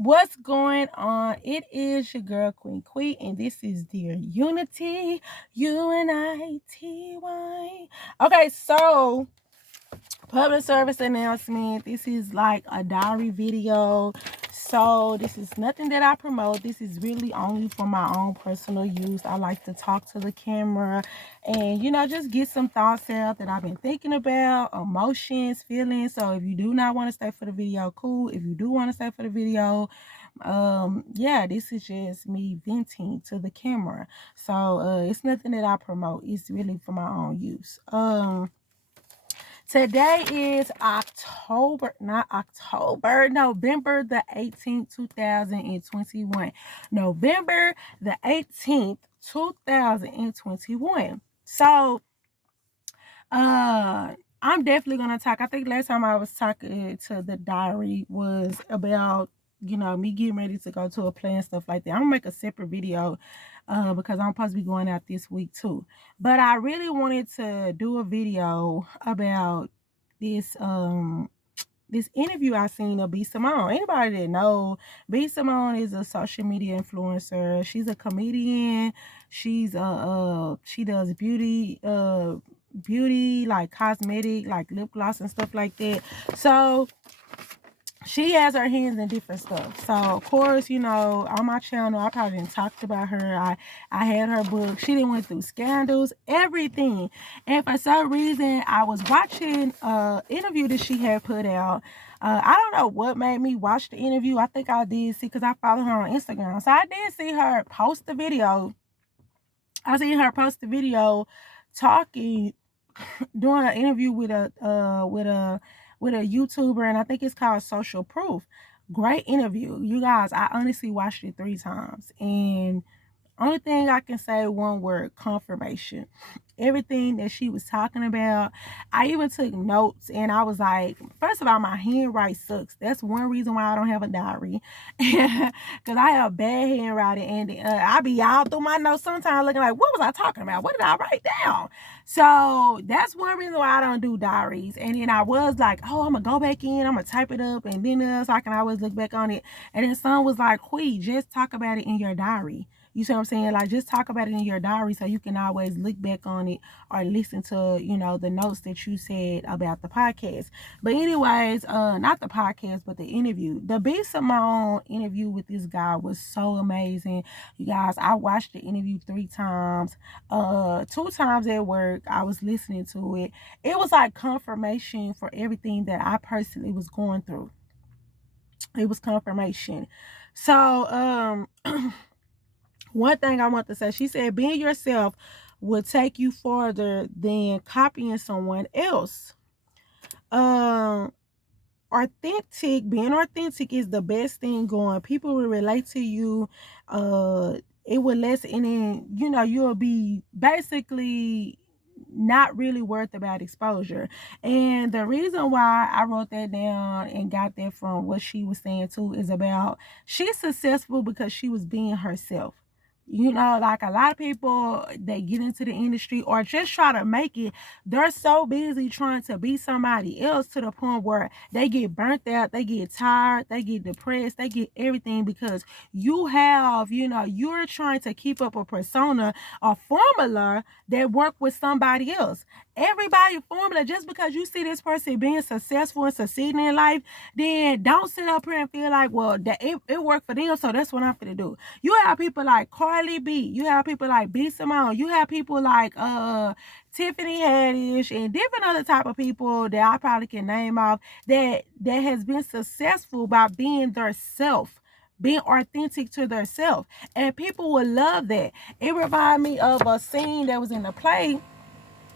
What's going on? It is your girl Queen Quee, and this is Dear Unity, UNITY. Okay, so public service announcement. This is like a diary video. So this is nothing that I promote. This is really only for my own personal use. I like to talk to the camera and just get some thoughts out that I've been thinking about, emotions, feelings. So if you do not want to stay for the video, cool. If you do want to stay for the video, yeah, this is just me venting to the camera. So it's nothing that I promote. It's really for my own use. Today is November the 18th, 2021. November the 18th, 2021. So, I'm definitely going to talk. I think last time I was talking to the diary was about, me getting ready to go to a play and stuff like that. I'm going to make a separate video because I'm supposed to be going out this week too. But I really wanted to do a video about this this interview I seen of B Simone. Anybody that know, B Simone is a social media influencer. She's a comedian. She's she does beauty like cosmetic, like lip gloss and stuff like that. So she has her hands in different stuff. So of course, on my channel, I probably didn't talked about her. I had her book. She didn't went through scandals, everything. And for some reason, I was watching interview that she had put out. I don't know what made me watch the interview. I think I did see because I follow her on Instagram. So I did see her post the video. I seen her post the video talking, doing an interview with a YouTuber, and I think it's called Social Proof. Great interview, you guys. I honestly watched it 3 times, and only thing I can say, one word: confirmation. Everything that she was talking about, I even took notes, and I was like, first of all, my handwriting sucks. That's one reason why I don't have a diary, because I have bad handwriting, and I be all through my notes sometimes looking like, what was I talking about? What did I write down? So that's one reason why I don't do diaries. And then I was like, oh, I'm gonna go back in, I'm gonna type it up, and then so I can always look back on it. And then someone was like, Quee, just talk about it in your diary. You see what I'm saying? Like, just talk about it in your diary so you can always look back on it or listen to, the notes that you said about the podcast. But anyways, not the podcast, but the interview. The B Simone interview with this guy was so amazing. You guys, I watched the interview 3 times. 2 times at work, I was listening to it. It was like confirmation for everything that I personally was going through. It was confirmation. So, one thing I want to say, she said, being yourself will take you farther than copying someone else. Being authentic is the best thing going. People will relate to you. It will lessen, and then, you'll be basically not really worth about exposure. And the reason why I wrote that down and got that from what she was saying too is about she's successful because she was being herself. Like a lot of people that get into the industry or just try to make it, they're so busy trying to be somebody else to the point where they get burnt out, they get tired, they get depressed, they get everything because you're trying to keep up a persona, a formula that work with somebody else. Everybody formula, just because you see this person being successful and succeeding in life, then don't sit up here and feel like, well, that it worked for them, so that's what I'm gonna do. You have people like Carly B. You have people like B Simone. You have people like Tiffany Haddish and different other type of people that I probably can name off that has been successful by being their self, being authentic to their self, and people will love that. It reminded me of a scene that was in the play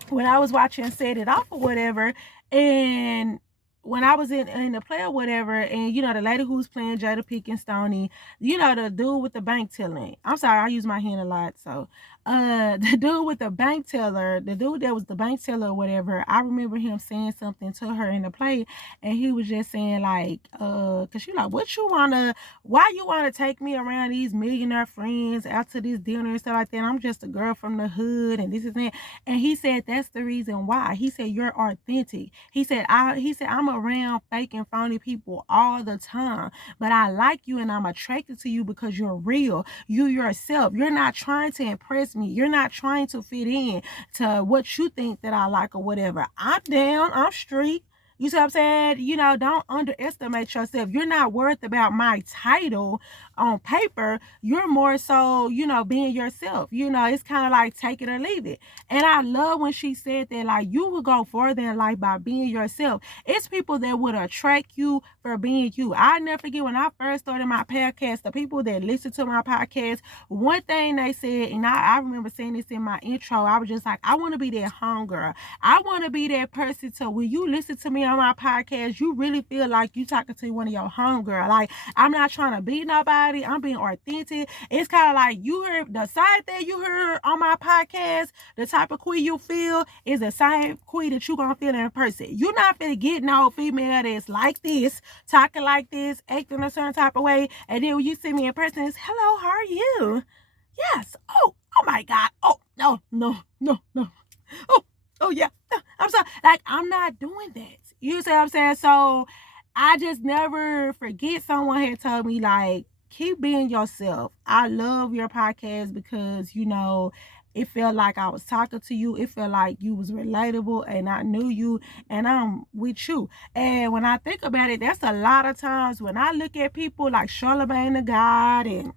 when I was watching Set It Off or whatever, and when I was in the play or whatever, and the lady who was playing Jada Pinkett Stoney, the dude with the bank telling. I'm sorry, I use my hand a lot, so The dude with the bank teller, the dude that was the bank teller or whatever, I remember him saying something to her in the play, and he was just saying like, cause she like, why you wanna take me around these millionaire friends out to this dinner and stuff like that? I'm just a girl from the hood and this is that. And he said that's the reason why. He said you're authentic. He said I'm around fake and phony people all the time, but I like you and I'm attracted to you because you're real. You yourself. You're not trying to impress me. You're not trying to fit in to what you think that I like or whatever. I'm down. I'm street. You see what I'm saying? Don't underestimate yourself. You're not worried about my title on paper. You're more so, being yourself. It's kind of like take it or leave it. And I love when she said that, like, you will go further in life by being yourself. It's people that would attract you for being you. I never forget when I first started my podcast, the people that listen to my podcast, one thing they said, and I remember saying this in my intro, I was just like, I want to be that homegirl. I want to be that person to when you listen to me on my podcast, you really feel like you talking to one of your homegirl. Like, I'm not trying to be nobody. I'm being authentic. It's kind of like you heard the side that you heard on my podcast, the type of queen you feel is the same queen that you gonna feel in person. You're not gonna get no female that's like this, talking like this, acting a certain type of way, and then when you see me in person, it's hello, how are you? Yes. Oh my God. Oh no, no, no, no. Oh yeah. No, I'm sorry. Like, I'm not doing that. You see what I'm saying? So I just never forget someone had told me, like, keep being yourself. I love your podcast because, it felt like I was talking to you. It felt like you was relatable and I knew you and I'm with you. And when I think about it, that's a lot of times when I look at people like Charlemagne the God and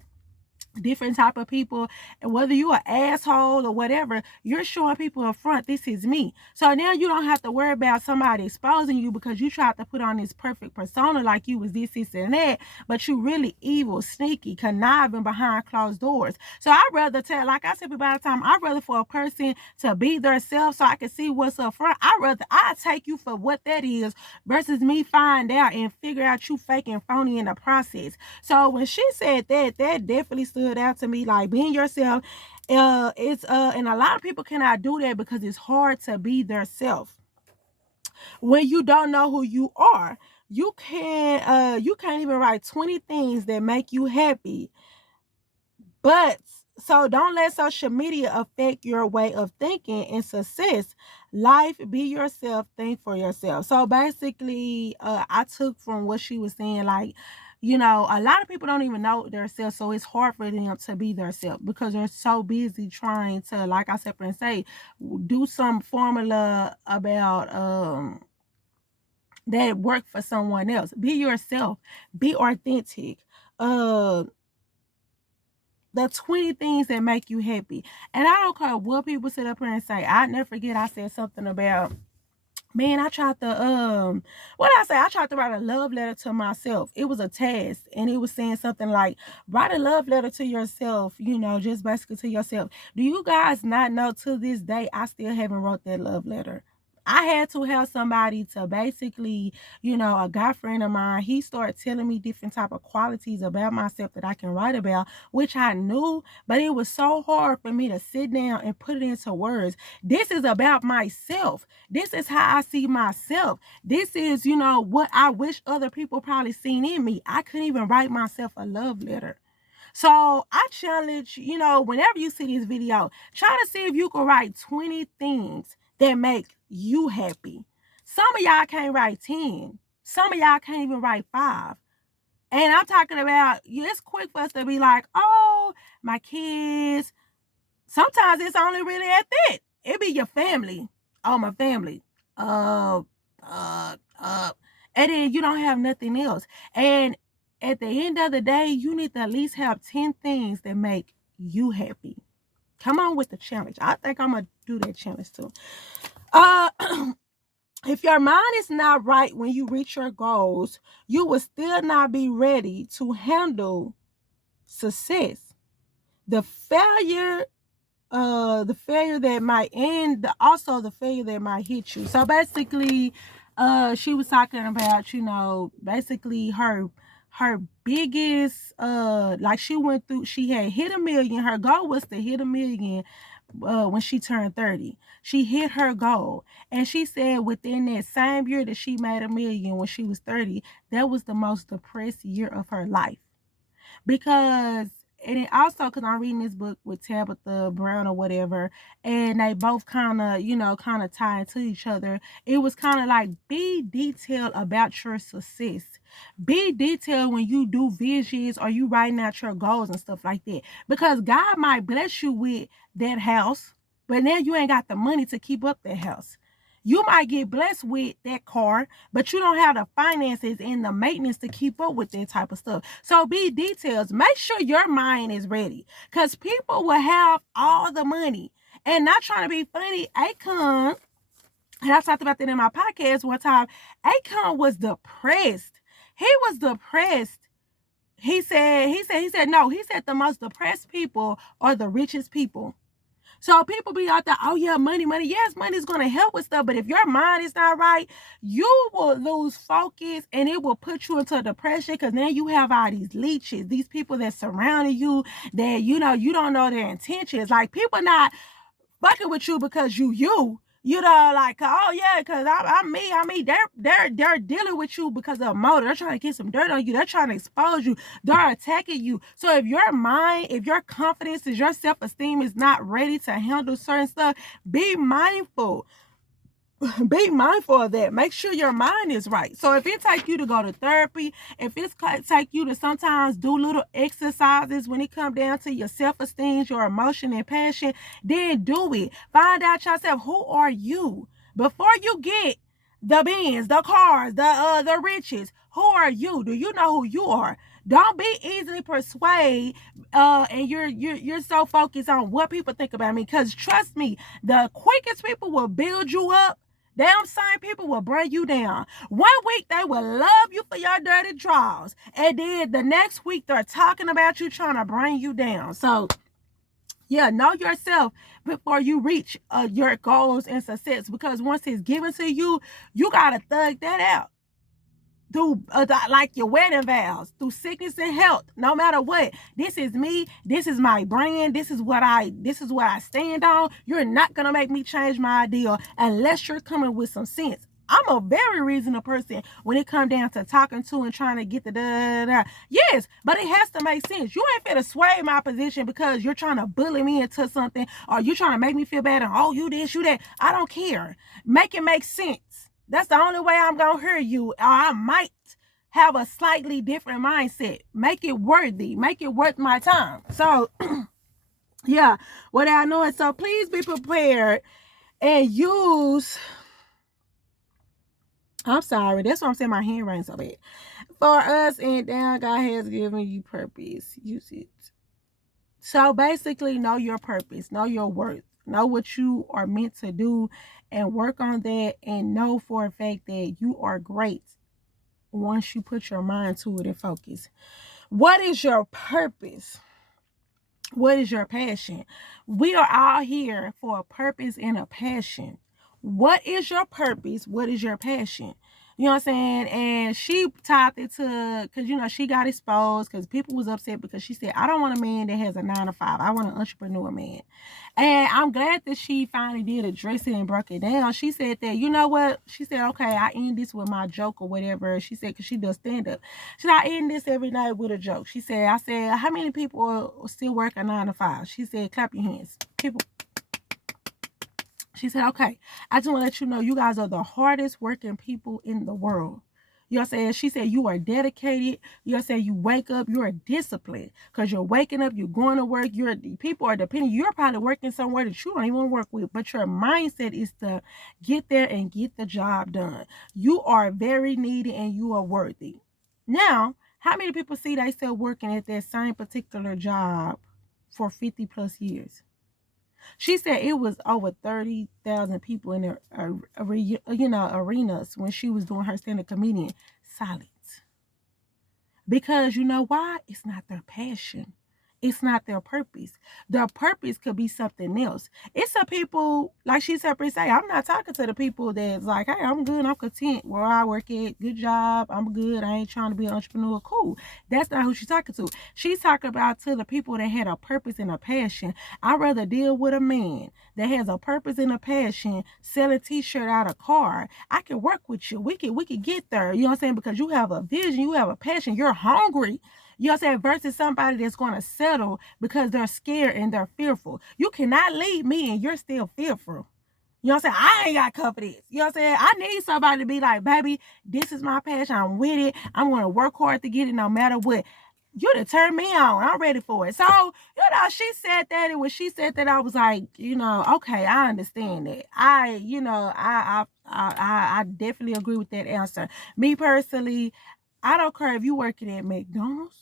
different type of people, and whether you an asshole or whatever, you're showing people up front, this is me. So now you don't have to worry about somebody exposing you because you tried to put on this perfect persona like you was this and that, but you really evil, sneaky, conniving behind closed doors. So I'd rather tell, like I said by the time, I'd rather for a person to be their self so I can see what's up front. I take you for what that is versus me find out and figure out you fake and phony in the process. So when she said that definitely stood out to me, like being yourself. It's and a lot of people cannot do that because it's hard to be their self when you don't know who you are. You can't even write 20 things that make you happy. But so don't let social media affect your way of thinking and success. Life, be yourself, think for yourself. So basically, I took from what she was saying, like, a lot of people don't even know themselves, so it's hard for them to be themselves because they're so busy trying to, like I said, and say, do some formula about that work for someone else. Be yourself, be authentic. The 20 things that make you happy. And I don't care what people sit up here and say. I never forget I said something about, man, I tried to I tried to write a love letter to myself. It was a task and it was saying something like, write a love letter to yourself, just basically to yourself. Do you guys not know, to this day I still haven't wrote that love letter? I had to have somebody to basically, a guy friend of mine, he started telling me different type of qualities about myself that I can write about, which I knew, but it was so hard for me to sit down and put it into words. This is about myself. This is how I see myself. This is, what I wish other people probably seen in me. I couldn't even write myself a love letter. So I challenge, whenever you see this video, try to see if you can write 20 things that make you happy. Some of y'all can't write 10. Some of y'all can't even write 5. And I'm talking about, it's quick for us to be like, oh, my kids. Sometimes it's only really at that. It be your family. Oh, my family. And then you don't have nothing else. And at the end of the day, you need to at least have 10 things that make you happy. Come on with the challenge. I think I'm going to do that challenge too. If your mind is not right when you reach your goals, you will still not be ready to handle success. The failure that might end, also the failure that might hit you. So basically, she was talking about, basically her her biggest like she had hit 1 million. Her goal was to hit 1 million when she turned 30. She hit her goal. And she said within that same year that she made 1 million when she was 30, that was the most depressed year of her life. Because and it also because I'm reading this book with Tabitha Brown or whatever, and they both kind of kind of tie into each other. It was kind of like, be detailed about your success, be detailed when you do visions or you writing out your goals and stuff like that, because God might bless you with that house, but now you ain't got the money to keep up that house. You might get blessed with that car, but you don't have the finances and the maintenance to keep up with that type of stuff. So be details. Make sure your mind is ready, because people will have all the money. And not trying to be funny, Akon, and I talked about that in my podcast one time, Akon was depressed. He was depressed. He said no, he said the most depressed people are the richest people. So people be out there, oh yeah, money. Yes, money is going to help with stuff, but if your mind is not right, you will lose focus and it will put you into depression, because then you have all these leeches, these people that surrounding you that, you don't know their intentions. Like, people not fucking with you because like, oh yeah, because I'm me. They're dealing with you because of a motive. They're trying to get some dirt on you. They're trying to expose you. They're attacking you. So if your mind, if your confidence, your self-esteem is not ready to handle certain stuff, be mindful. Be mindful of that. Make sure your mind is right. So if it takes you to go to therapy, if it's take you to sometimes do little exercises when it comes down to your self-esteem, your emotion and passion, then do it. Find out yourself. Who are you? Before you get the Benz, the cars, the riches, who are you? Do you know who you are? Don't be easily persuaded, and you're so focused on what people think about me. Because trust me, the quickest people will build you up, damn same people will bring you down. One week they will love you for your dirty draws, and then the next week they're talking about you, trying to bring you down. So yeah, know yourself before you reach your goals and success, because once it's given to you, you gotta thug that out through like your wedding vows, through sickness and health. No matter what, this is me, this is my brand, this is what I stand on. You're not gonna make me change my idea unless you're coming with some sense. I'm a very reasonable person when it comes down to talking to and trying to get the da. Yes, but it has to make sense. You ain't finna sway my position because you're trying to bully me into something, or you trying to make me feel bad, and oh, you this, you that. I don't care. Make it make sense. That's the only way I'm gonna hear you. Or I might have a slightly different mindset. Make it worthy. Make it worth my time. So yeah, what I know is, so please be prepared and use. I'm sorry. That's what I'm saying. My handwriting so bad. For us and down, God has given you purpose. Use it. So basically, know your purpose. Know your worth. Know what you are meant to do and work on that, and know for a fact that you are great once you put your mind to it and focus. What is your purpose? What is your passion? We are all here for a purpose and a passion. What is your purpose? What is your passion? You know what I'm saying? And she talked it to, because, she got exposed because people was upset because she said, I don't want a man that has a 9 to 5. I want an entrepreneur man. And I'm glad that she finally did address it and broke it down. She said that, you know what? She said, okay, I end this with my joke or whatever. She said, because she does stand up. She said, I end this every night with a joke. She said, how many people are still working 9 to 5? She said, clap your hands. People. She said, okay, I just want to let you know you guys are the hardest working people in the world. You know what I'm saying? She said, you are dedicated. You know what I'm saying? You wake up, you're disciplined because you're waking up, you're going to work, people are depending. You're probably working somewhere that you don't even work with, but your mindset is to get there and get the job done. You are very needy and you are worthy. Now, how many people see themselves working at that same particular job for 50 plus years? She said it was over 30,000 people in their arenas when she was doing her stand-up comedian. Silence. Because you know why? It's not their passion. It's not their purpose. Their purpose could be something else. It's some people, like she separately say, I'm not talking to the people that's like, hey, I'm good, I'm content where I work at, good job, I'm good, I ain't trying to be an entrepreneur. Cool. That's not who she's talking to. She's talking about to the people that had a purpose and a passion. I'd rather deal with a man that has a purpose and a passion, sell a t-shirt out of car. I can work with you. We could get there. You know what I'm saying? Because you have a vision, you have a passion, you're hungry. You know what I'm saying? Versus somebody that's going to settle because they're scared and they're fearful. You cannot lead me and you're still fearful. You know what I'm saying? I ain't got confidence. You know what I'm saying? I need somebody to be like, baby, this is my passion. I'm with it. I'm going to work hard to get it no matter what. You done turned me on. I'm ready for it. So, she said that. And when she said that, I was like, okay, I understand that. I definitely agree with that answer. Me personally, I don't care if you working at McDonald's,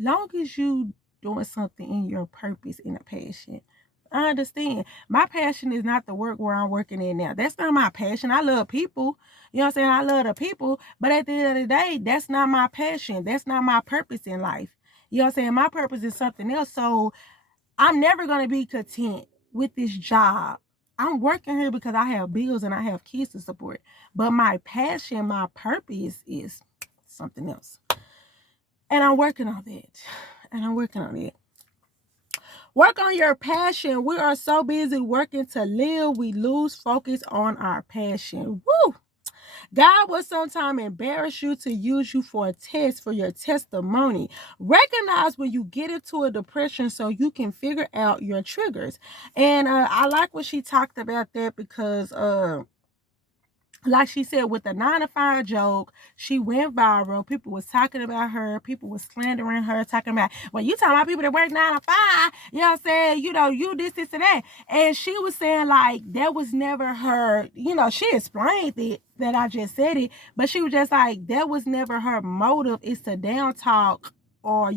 long as you doing something in your purpose and a passion. I understand. My passion is not the work where I'm working in now. That's not my passion. I love people. You know what I'm saying? I love the people. But at the end of the day, that's not my passion. That's not my purpose in life. You know what I'm saying? My purpose is something else. So I'm never going to be content with this job. I'm working here because I have bills and I have kids to support. But my passion, my purpose is something else. And I'm working on that. And I'm working on it. Work on your passion. We are so busy working to live, we lose focus on our passion. Woo! God will sometimes embarrass you to use you for a test for your testimony. Recognize when you get into a depression so you can figure out your triggers. And I like what she talked about that because like she said, with the 9 to 5 joke, she went viral. People was talking about her. People was slandering her, talking about, well, you talking about people that work 9 to 5. You know what I'm saying? You this, and that. And she was saying, like, that was never her, she explained it, that I just said it, but she was just like, that was never her motive. It's to down talk or,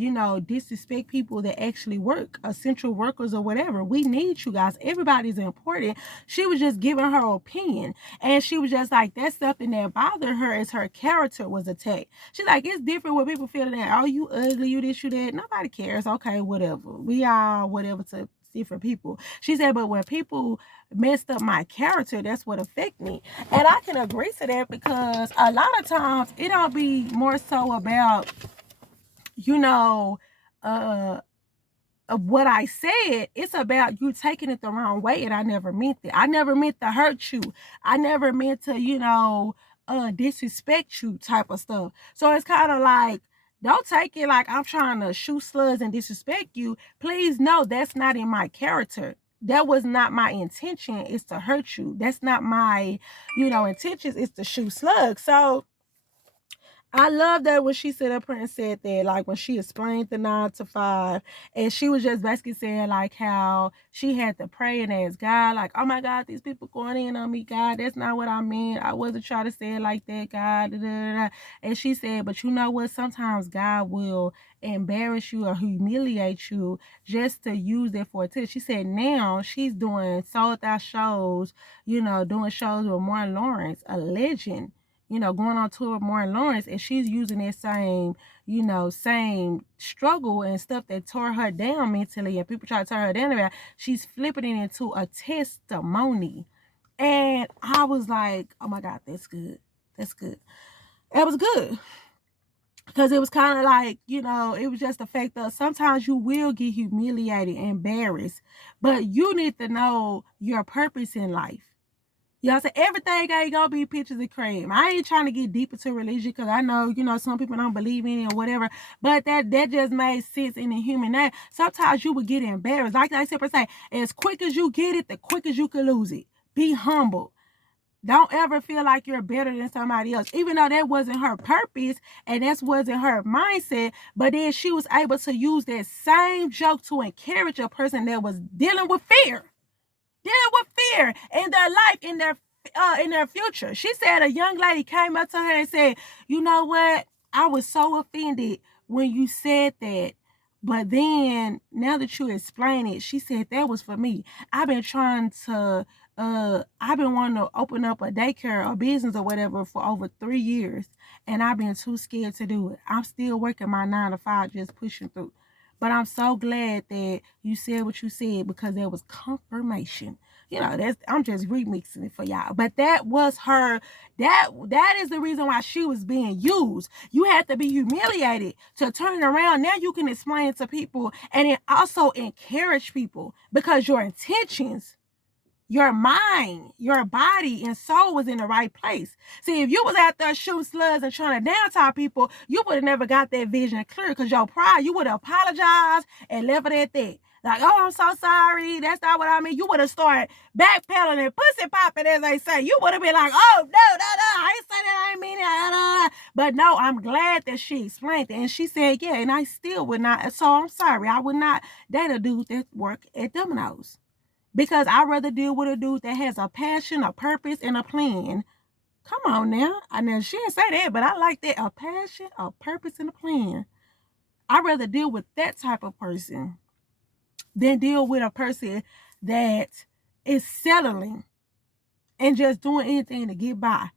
disrespect people that actually work, essential workers or whatever. We need you guys. Everybody's important. She was just giving her opinion. And she was just like, that's something that bothered her as her character was attacked. She's like, it's different when people feel that, oh, you ugly, you this, you that. Nobody cares. Okay, whatever. We are whatever to different people. She said, but when people messed up my character, that's what affect me. And I can agree to that because a lot of times it don't be more so about, of what I said. It's about you taking it the wrong way, and I never meant it. I never meant to hurt you. I never meant to, disrespect you type of stuff. So it's kind of like, don't take it like I'm trying to shoot slugs and disrespect you. Please know that's not in my character. That was not my intention, is to hurt you. That's not my, intentions, is to shoot slugs. So I love that when she sit up here and said that, like when she explained the 9 to 5, and she was just basically saying like how she had to pray and ask God, like, oh my God, these people going in on me, God, that's not what I meant. I wasn't trying to say it like that, God. Da, da, da, da. And she said, but you know what? Sometimes God will embarrass you or humiliate you just to use it for a test. She said now she's doing sold out shows, doing shows with Martin Lawrence, a legend, going on tour with Martin Lawrence, and she's using that same struggle and stuff that tore her down mentally, and people try to tear her down about, she's flipping it into a testimony. And I was like, oh my God, that's good. That's good. It was good. Because it was kind of like, it was just the fact that sometimes you will get humiliated, embarrassed, but you need to know your purpose in life. Y'all say everything ain't gonna be pictures of cream. I ain't trying to get deep into religion because I know, some people don't believe in it or whatever. But that just made sense in the human nature. Sometimes you would get embarrassed. Like I said, as quick as you get it, the quick as you can lose it. Be humble. Don't ever feel like you're better than somebody else, even though that wasn't her purpose and that wasn't her mindset. But then she was able to use that same joke to encourage a person that was dealing with fear in their life, in their future. She said a young lady came up to her and said, you know what? I was so offended when you said that. But then now that you explain it, she said that was for me. I've been wanting to open up a daycare or business or whatever for over 3 years. And I've been too scared to do it. I'm still working my 9 to 5, just pushing through. But I'm so glad that you said what you said, because there was confirmation. I'm just remixing it for y'all. But that was her. That is the reason why she was being used. You had to be humiliated to turn it around. Now you can explain it to people, and it also encourage people, because your intentions, your mind, your body, and soul was in the right place. See, if you was out there shooting slugs and trying to down talk people, you would have never got that vision clear, because your pride, you would have apologized and left it at that. Like, oh, I'm so sorry. That's not what I mean. You would have started backpedaling and pussy popping, as they say. You would have been like, oh, no, I ain't say that. I ain't mean it. But no, I'm glad that she explained it. And she said, yeah, and I still would not. So I'm sorry. I would not date a dude that work at Domino's, because I'd rather deal with a dude that has a passion, a purpose, and a plan. Come on now. I know she didn't say that, but I like that. A passion, a purpose, and a plan. I'd rather deal with that type of person than deal with a person that is settling and just doing anything to get by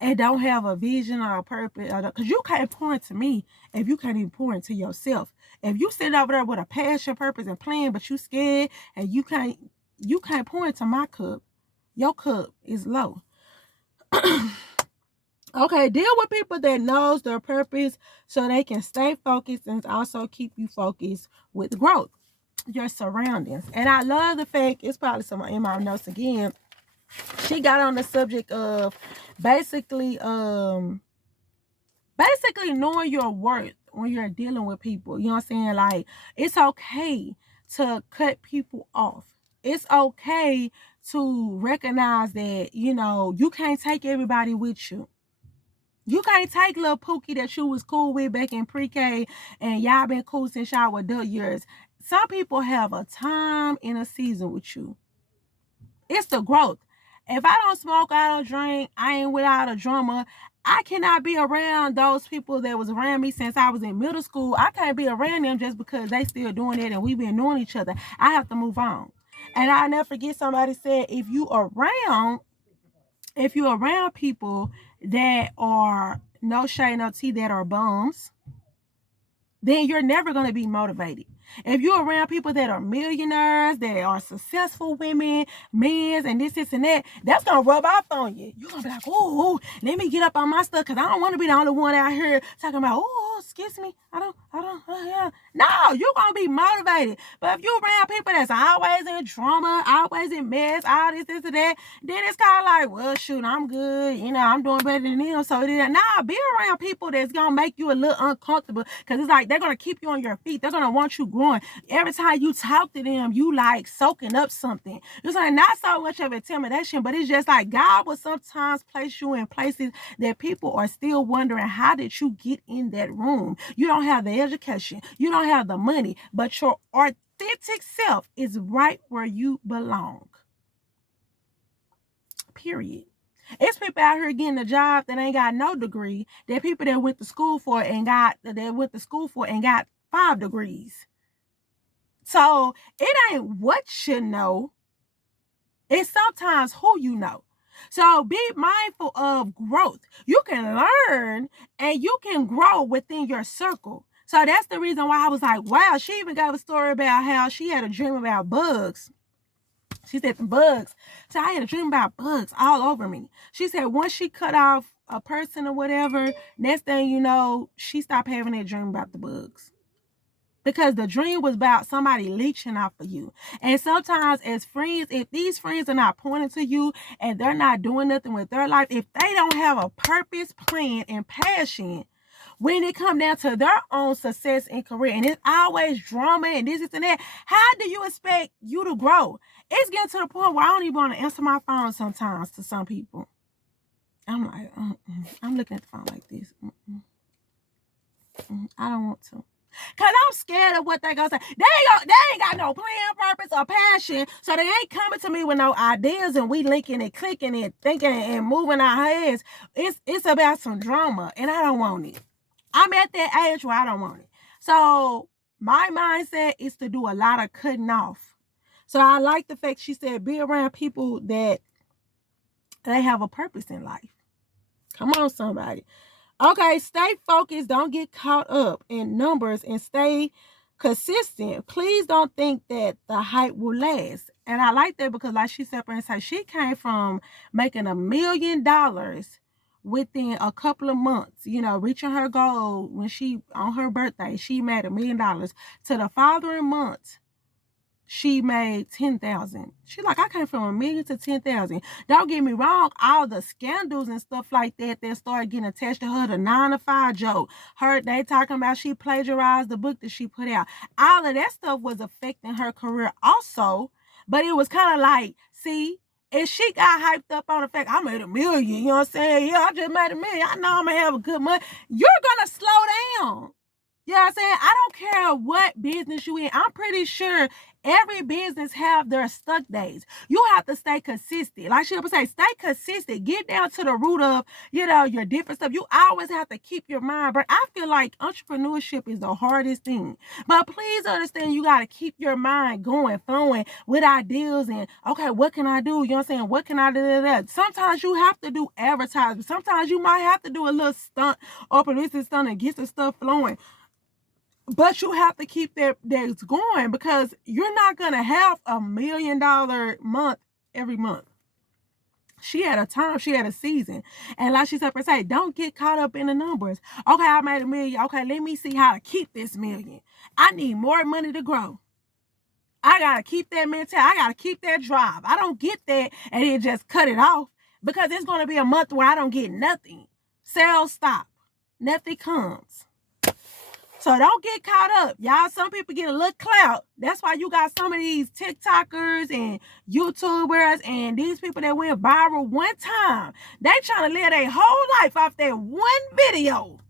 and don't have a vision or a purpose. Because you can't pour into me if you can't even pour into yourself. If you sit over there with a passion, purpose, and plan, but you scared and you can't pour into my cup, your cup is low. Okay, deal with people that knows their purpose so they can stay focused and also keep you focused with growth. Your surroundings. And I love the fact, it's probably some in my notes again, she got on the subject of basically knowing your worth when you're dealing with people. You know what I'm saying? Like, it's okay to cut people off. It's okay to recognize that, you can't take everybody with you. You can't take little Pookie that you was cool with back in pre-K and y'all been cool since y'all were adult years. Some people have a time and a season with you. It's the growth. If I don't smoke, I don't drink, I ain't without a drama, I cannot be around those people that was around me since I was in middle school. I can't be around them just because they still doing it and we've been knowing each other. I have to move on. And I'll never forget, somebody said, if you around people that are, no shade, no tea, that are bums, then you're never going to be motivated. If you're around people that are millionaires, that are successful women, men, and this, and that, that's going to rub off on you. You're going to be like, oh, let me get up on my stuff, because I don't want to be the only one out here talking about, oh, excuse me, yeah. No, you're going to be motivated. But if you're around people that's always in drama, always in mess, all this, and that, then it's kind of like, well, shoot, I'm good. I'm doing better than them. So nah, be around people that's going to make you a little uncomfortable, because it's like they're going to keep you on your feet. They're going to want you growing. Every time you talk to them, you like soaking up something. It's like not so much of intimidation, but it's just like God will sometimes place you in places that people are still wondering, how did you get in that room? You don't have the education, you don't have the money, but your authentic self is right where you belong. Period. It's people out here getting a job that ain't got no degree. There people that went to school for and got 5 degrees. So it ain't what you know, it's sometimes who you know. So be mindful of growth. You can learn and you can grow within your circle. So that's the reason why I was like, wow, she even got a story about how she had a dream about bugs. She said the bugs. So I had a dream about bugs all over me. She said once she cut off a person or whatever, next thing you know, she stopped having that dream about the bugs. Because the dream was about somebody leeching off of you. And sometimes as friends, if these friends are not pointing to you and they're not doing nothing with their life, if they don't have a purpose, plan, and passion, when it comes down to their own success and career, and it's always drama and this and that, how do you expect you to grow? It's getting to the point where I don't even want to answer my phone sometimes to some people. I'm like, I'm looking at the phone like this. I don't want to. Because I'm scared of what they going to say. They ain't got no plan, purpose, or passion, so they ain't coming to me with no ideas and we linking and clicking and thinking and moving our heads. It's about some drama, and I don't want it. I'm at that age where I don't want it. So my mindset is to do a lot of cutting off. So I like the fact she said be around people that they have a purpose in life. Come on, somebody. Okay, stay focused. Don't get caught up in numbers and stay consistent. Please don't think that the hype will last. And I like that because, like she said, and say she came from making $1 million within a couple of months, reaching her goal when she, on her birthday, she made $1 million. To the following month, she made 10,000. She like, I came from $1 million to 10,000. Don't get me wrong, all the scandals and stuff like that started getting attached to her, the 9 to 5 joke. They talking about she plagiarized the book that she put out. All of that stuff was affecting her career also. But it was kind of like, see, if she got hyped up on the fact I made $1 million, you know what I'm saying? Yeah, I just made $1 million. I know I'm gonna have a good month. You're gonna slow down. You know what I'm saying? I don't care what business you in. I'm pretty sure every business have their stuck days. You have to stay consistent. Like she would say, stay consistent. Get down to the root of, your different stuff. You always have to keep your mind. But I feel like entrepreneurship is the hardest thing. But please understand, you got to keep your mind going, flowing with ideas and, okay, what can I do? You know what I'm saying? What can I do? Sometimes you have to do advertising. Sometimes you might have to do a little stunt or publicity stunt and get the stuff flowing. But you have to keep that going because you're not going to have $1 million month every month. She had a time, she had a season. And like she said, per se, don't get caught up in the numbers. Okay, I made $1 million. Okay, let me see how to keep this $1 million. I need more money to grow. I got to keep that mentality. I got to keep that drive. I don't get that and then just cut it off because it's going to be a month where I don't get nothing. Sales stop. Nothing comes. So don't get caught up. Y'all, some people get a little clout. That's why you got some of these TikTokers and YouTubers and these people that went viral one time. They trying to live their whole life off that one video.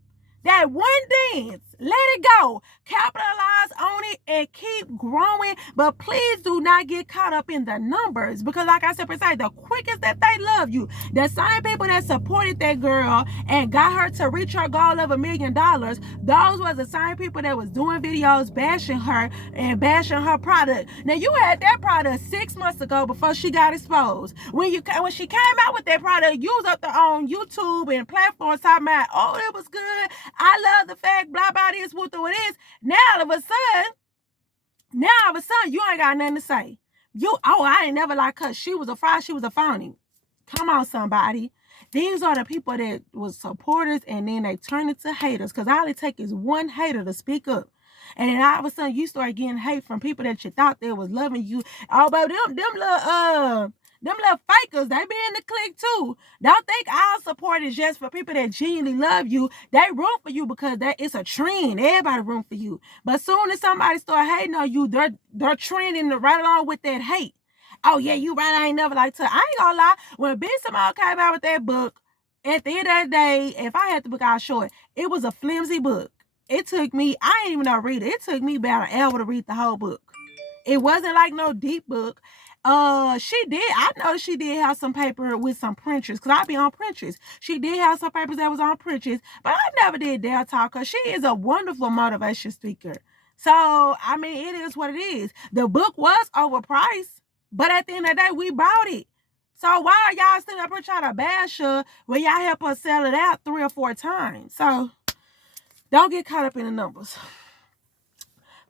That one dance. Let it go. Capitalize on it and keep growing. But please do not get caught up in the numbers. Because like I said, the quickest that they love you, the same people that supported that girl and got her to reach her goal of $1 million, those was the same people that was doing videos bashing her and bashing her product. Now you had that product 6 months ago before she got exposed. When she came out with that product, you was up there on YouTube and platforms talking about, oh, it was good. I love the fact, blah, blah, this, what it is. Now, all of a sudden, you ain't got nothing to say. I ain't never like her. She was a fraud. She was a phony. Come on, somebody. These are the people that was supporters and then they turn into haters because all it takes is one hater to speak up. And then all of a sudden, you start getting hate from people that you thought they was loving you. Oh, but them little fakers, they be in the clique too. Don't think our support is just for people that genuinely love you. They root for you because it's a trend. Everybody root for you. But soon as somebody start hating on you, they're trending right along with that hate. Oh yeah, you right. I ain't never liked her. I ain't gonna lie. When Ben Simone came out with that book, at the end of the day, if I had the book, I'll show it. It was a flimsy book. It took me, I ain't even know read it. It took me about an hour to read the whole book. It wasn't like no deep book. I noticed she did have some paper with some printers because I be on printers. She did have some papers that was on printers, but I never did dare talk her. She is a wonderful motivation speaker. So, I mean, it is what it is. The book was overpriced, but at the end of the day, we bought it. So why are y'all sitting up here trying to bash her when y'all help her sell it out 3 or 4 times? So, don't get caught up in the numbers.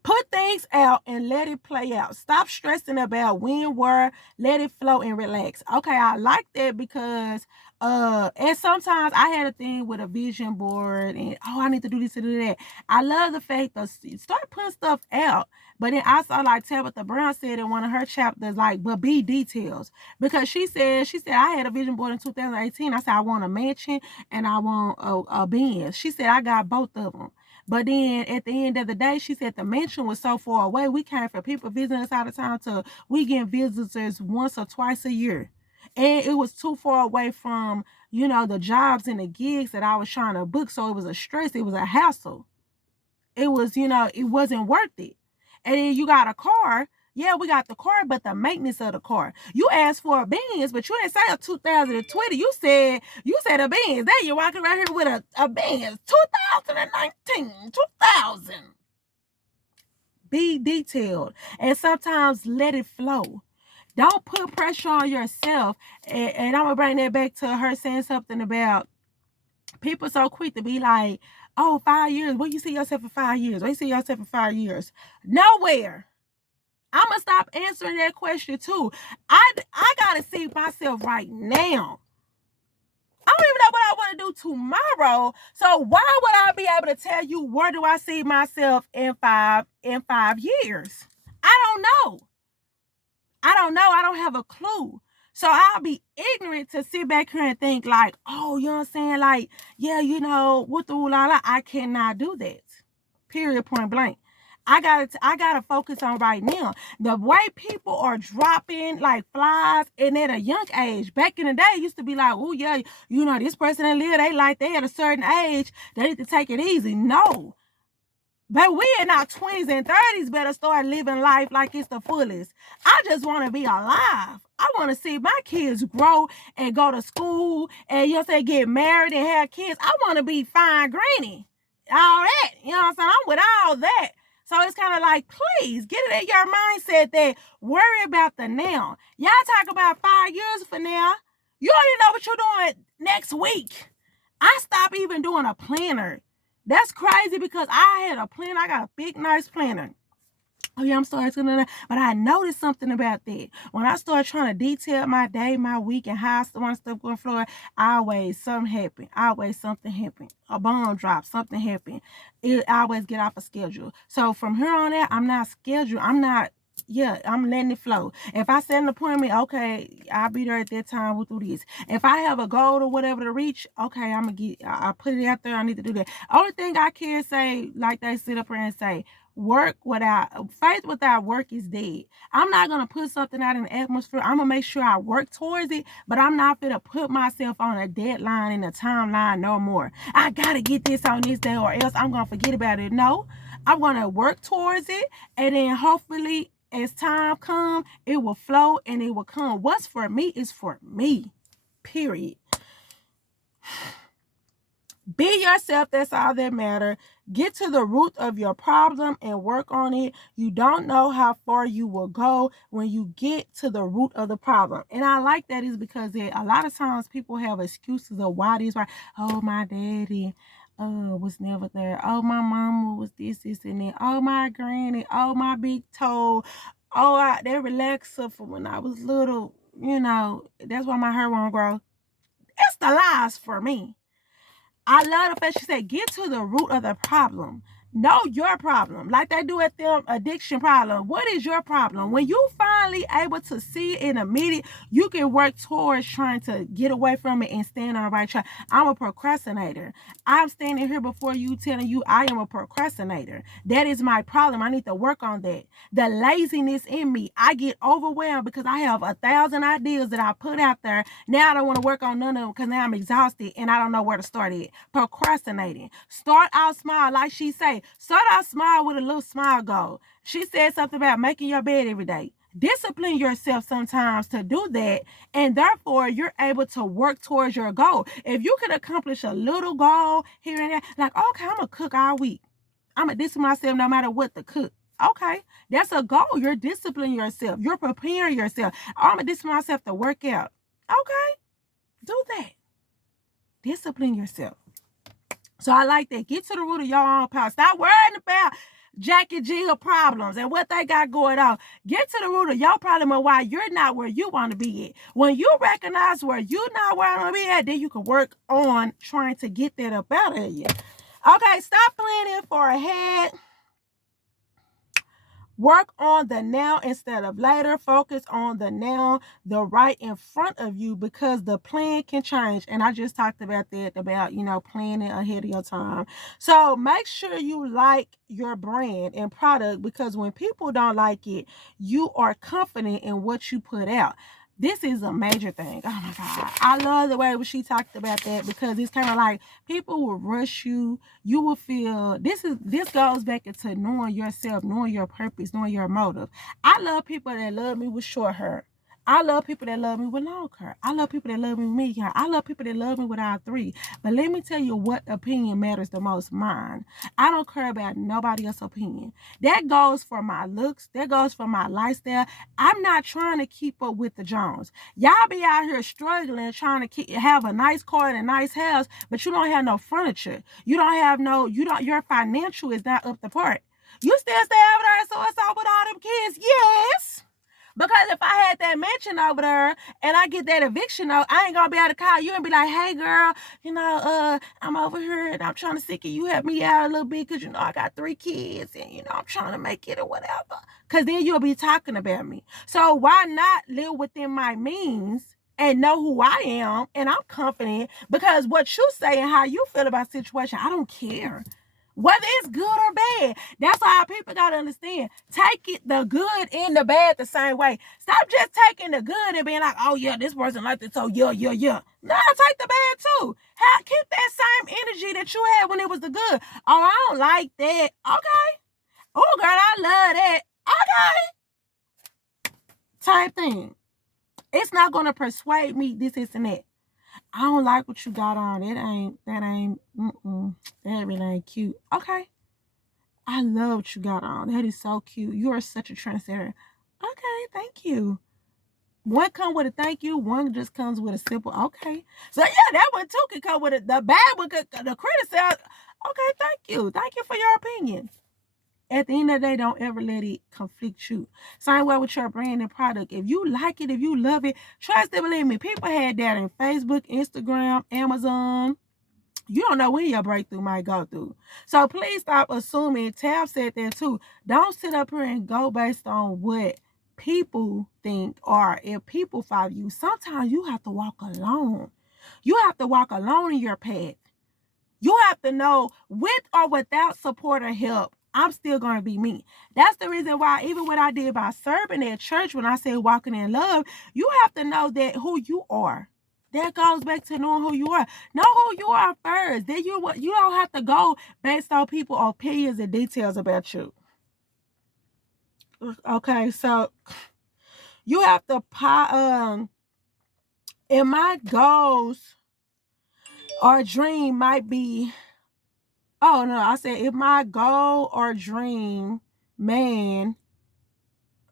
Put things out and let it play out. Stop stressing about when, where, let it flow and relax. Okay, I like that because and sometimes I had a thing with a vision board and I need to do this and do that. I love the fact that start putting stuff out. But then I saw like Tabitha Brown said in one of her chapters, like, but be details. Because she said I had a vision board in 2018. I said I want a mansion and I want a Benz. She said I got both of them. But then at the end of the day, she said the mansion was so far away. We came from people visiting us all the time to we getting visitors once or twice a year. And it was too far away from, the jobs and the gigs that I was trying to book. So it was a stress. It was a hassle. It was, it wasn't worth it. And then you got a car. Yeah, we got the car, but the maintenance of the car. You asked for a Benz, but you didn't say a 2020. You said a Benz. There you walking right here with a Benz. 2019, 2000. Be detailed. And sometimes let it flow. Don't put pressure on yourself. And I'm going to bring that back to her saying something about People so quick to be like, oh, 5 years. Where you see yourself in 5 years? Where you see yourself in 5 years? Nowhere. I'm going to stop answering that question too. I got to see myself right now. I don't even know what I want to do tomorrow. So why would I be able to tell you where do I see myself in 5 years? I don't know. I don't have a clue. So I'll be ignorant to sit back here and think like, oh, you know what I'm saying? Like, yeah, you know, what the la la. I cannot do that. Period, point blank. I gotta focus on right now. The way people are dropping like flies and at a young age. Back in the day, it used to be like, oh yeah, you know, this person that live, they at a certain age, they need to take it easy. No. But we in our 20s and 30s better start living life like it's the fullest. I just want to be alive. I want to see my kids grow and go to school and, you know, say get married and have kids. I want to be fine granny. All that. You know what I'm saying? I'm with all that. So it's kind of like, please get it in your mindset that worry about the now. Y'all talk about 5 years from now. You already know what you're doing next week. I stopped even doing a planner. That's crazy because I had a planner. I got a big, nice planner. Oh yeah, I'm starting to do that. But I noticed something about that. When I started trying to detail my day, my week, and how I want stuff going forward, always something happened. Always something happened. A bomb drop, something happened. It always get off a schedule. So from here on out, I'm not scheduled. I'm letting it flow. If I set an appointment, okay, I'll be there at that time. We'll do this. If I have a goal or whatever to reach, okay, I put it out there. I need to do that. Only thing I can say, like they sit up here and say, faith without work is dead. I'm not going to put something out in the atmosphere. I'm going to make sure I work towards it, but I'm not going to put myself on a deadline in a timeline no more. I got to get this on this day or else I'm going to forget about it. No, I'm going to work towards it, and then hopefully as time comes, it will flow and it will come. What's for me is for me, period. Be yourself. That's all that matters. Get to the root of your problem and work on it. You don't know how far you will go when you get to the root of the problem. And I like that is because a lot of times people have excuses of why these are. Oh, my daddy was never there. Oh, my mama was this, and that. Oh, my granny. Oh, my big toe. Oh, that relaxer for when I was little. You know, that's why my hair won't grow. It's the lies for me. I love the fact she said, get to the root of the problem. Know your problem. Like they do at them addiction problem. What is your problem? When you finally able to see it in immediate, you can work towards trying to get away from it and stand on the right track. I'm a procrastinator. I'm standing here before you telling you I am a procrastinator. That is my problem. I need to work on that. The laziness in me. I get overwhelmed because I have 1,000 ideas that I put out there. Now I don't want to work on none of them because now I'm exhausted and I don't know where to start it. Procrastinating. Start out small, like she say. Start out small with a little small goal. She said something about making your bed every day. Discipline yourself sometimes to do that, and therefore you're able to work towards your goal. If you can accomplish a little goal here and there, like, okay, I'm gonna cook all week. I'm gonna discipline myself no matter what to cook. Okay, that's a goal. You're disciplining yourself. You're preparing yourself. I'm gonna discipline myself to work out. Okay, do that. Discipline yourself. So I like that. Get to the root of your own power. Stop worrying about Jack and Jill problems and what they got going on. Get to the root of your problem and why you're not where you want to be at. When you recognize where you're not where I want to be at, then you can work on trying to get that up out of you. Okay, stop planning for ahead. Work on the now instead of later. Focus on the now, the right in front of you, because the plan can change. And I just talked about that, about, planning ahead of your time. So make sure you like your brand and product, because when people don't like it, you are confident in what you put out. This is a major thing. Oh my God. I love the way she talked about that, because it's kind of like people will rush you. You will feel this goes back into knowing yourself, knowing your purpose, knowing your motive. I love people that love me with short hair. I love people that love me with long hair. I love people that love me with medium hair. I love people that love me with all three. But let me tell you what opinion matters the most. Mine. I don't care about nobody else's opinion. That goes for my looks. That goes for my lifestyle. I'm not trying to keep up with the Jones. Y'all be out here struggling, trying to have a nice car and a nice house, but you don't have no furniture. Your financial is not up to part. You still stay over there, so it's all with all them kids. Yes. Because if I had that mansion over there and I get that eviction note, I ain't gonna be able to call you and be like, hey girl, I'm over here and I'm trying to see, can you help me out a little bit? Cause I got 3 kids and I'm trying to make it or whatever. Cause then you'll be talking about me. So why not live within my means and know who I am, and I'm confident, because what you say and how you feel about the situation, I don't care. Whether it's good or bad. That's why people gotta understand. Take it, the good and the bad, the same way. Stop just taking the good and being like, oh yeah, this person like this, so yeah. No, take the bad too. Keep that same energy that you had when it was the good. Oh, I don't like that. Okay. Oh girl, I love that. Okay. Same thing. It's not gonna persuade me this, and that. I don't like what you got on. That really ain't cute. Okay. I love what you got on. That is so cute. You are such a trendsetter. Okay, thank you. One come with a thank you. One just comes with a simple okay. So yeah, that one too can come with the bad one. The criticize. Okay, thank you. Thank you for your opinion. At the end of the day, don't ever let it conflict you. Same way with your brand and product. If you like it, if you love it, trust and believe me. People had that in Facebook, Instagram, Amazon. You don't know when your breakthrough might go through. So please stop assuming. Tab said that too. Don't sit up here and go based on what people think, or if people follow you. Sometimes you have to walk alone. You have to walk alone in your path. You have to know, with or without support or help, I'm still going to be me. That's the reason why, even what I did by serving at church, when I said walking in love, you have to know that who you are. That goes back to knowing who you are. Know who you are first. Then you don't have to go based on people's opinions and details about you. Okay, so you have to and my goals or dream might be, oh no, I said if my goal or dream man